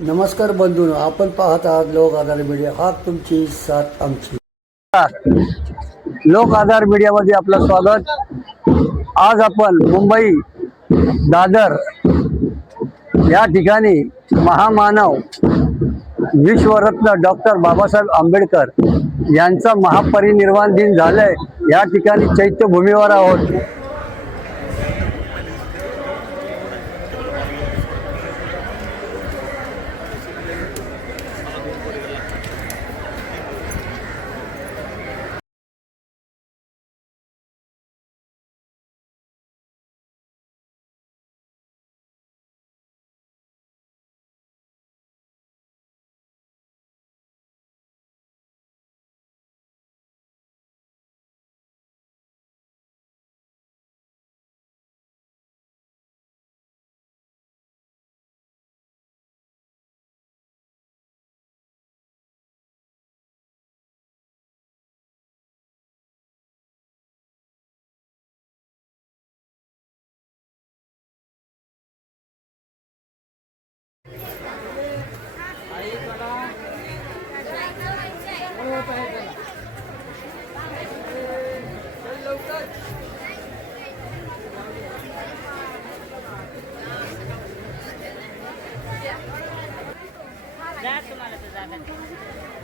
नमस्कार बंधून आपण पाहत आहात लोक आधार मीडिया. हा तुमची साथ आमची. लोक आधार मीडियामध्ये आपलं स्वागत. आज आपण मुंबई दादर या ठिकाणी महामानव विश्वरत्न डॉक्टर बाबासाहेब आंबेडकर यांचा महापरिनिर्वाण दिन झालंय. या ठिकाणी चैत्यभूमीवर आहोत. जा तुम्हाला तर जागा नाही.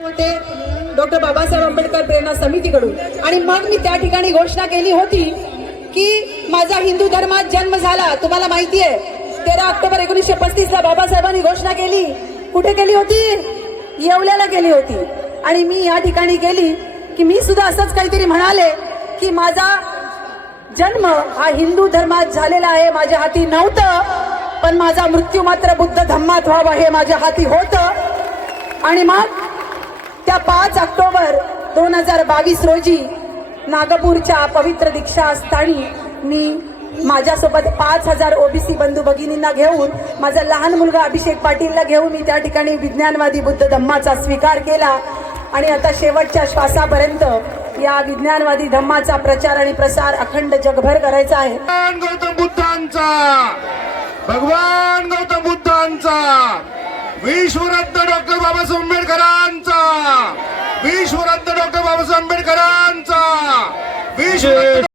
डॉक्टर बाबासाहेब आंबेडकर प्रेरणा समितीकडून. आणि मग मी त्या ठिकाणी घोषणा केली होती की माझा हिंदू धर्मात जन्म झाला. तुम्हाला माहिती आहे तेरा ऑक्टोबर एकोणीसशे पस्तीस ला बाबासाहेबांनी घोषणा केली. कुठे केली होती? येवल्याला केली होती. आणि मी या ठिकाणी गेली की मी सुद्धा असंच काहीतरी म्हणाले की माझा जन्म हा हिंदू धर्मात झालेला आहे माझ्या हाती नव्हतं पण माझा मृत्यू मात्र बुद्ध धम्मात व्हावा हे माझ्या हाती होतं. आणि मग त्या पाच ऑक्टोबर दोन हजार बावीस रोजी नागपूरच्या पवित्र दीक्षा स्थानी मी माझ्यासोबत पाच हजार ओबीसी बंधू भगिनींना घेऊन माझा लहान मुलगा अभिषेक पाटीलला घेऊन मी त्या ठिकाणी विज्ञानवादी बुद्ध धम्माचा स्वीकार केला. आणि आता शेवटच्या श्वासापर्यंत या विज्ञानवादी धम्माचा प्रचार आणि प्रसार अखंड जगभर करायचा आहे. भगवान गौतम बुद्धांचा! भगवान गौतम बुद्धांचा! विश्वरत्न डॉक्टर बाबासाहेब आंबेडकरांचा. विश्वरत्न डॉक्टर बाबासाहेब आंबेडकरांचा. विश्वरत्न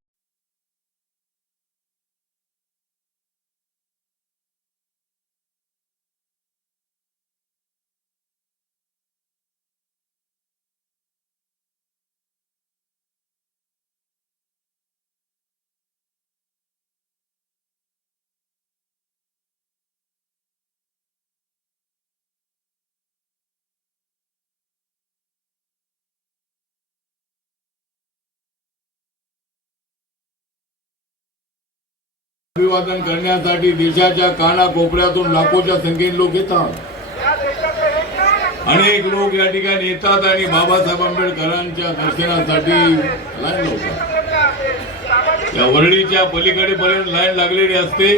अभिवादन करण्यासाठी देशाच्या कानाकोपऱ्यातून लाखोच्या संख्येने लोक येतात. अनेक लोक या ठिकाणी येतात आणि बाबासाहेब आंबेडकरांच्या दर्शनासाठी लाईन लावतात या वरळीच्या पलीकडे पर्यंत लाईन लागलेली असते.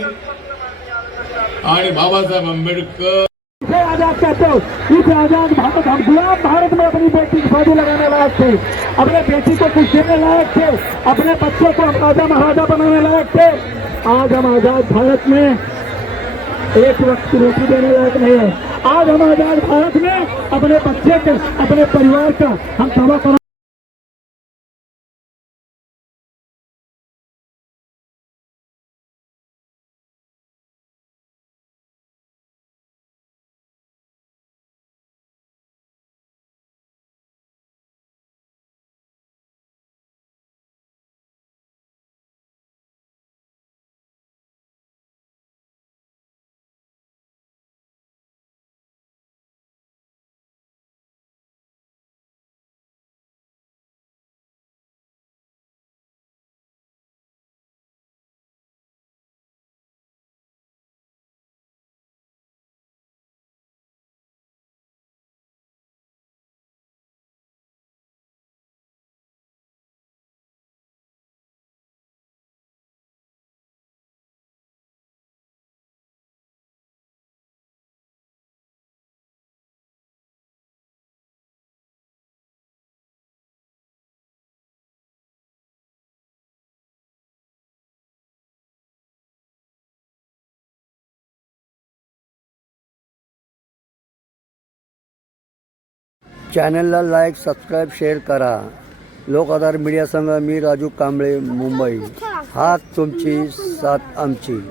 आणि बाबासाहेब आंबेडकर आजाद कहते हो इस आजाद भारत हम गुलाम भारत में अपनी बेटी की शादी लगाने लायक थे अपने बेटी को कुछ देने लायक थे अपने बच्चों को हम राजा महाराजा बनाने लायक थे आज हम आजाद भारत में एक वक्त की रोटी देने लायक नहीं है। आज हम आजाद भारत में अपने बच्चे के अपने परिवार का हम सभा चॅनलला लाईक सबस्क्राईब शेअर करा. लोक आधार मीडिया संघ मी राजू कांबळे मुंबई. हात तुमची साथ आमची.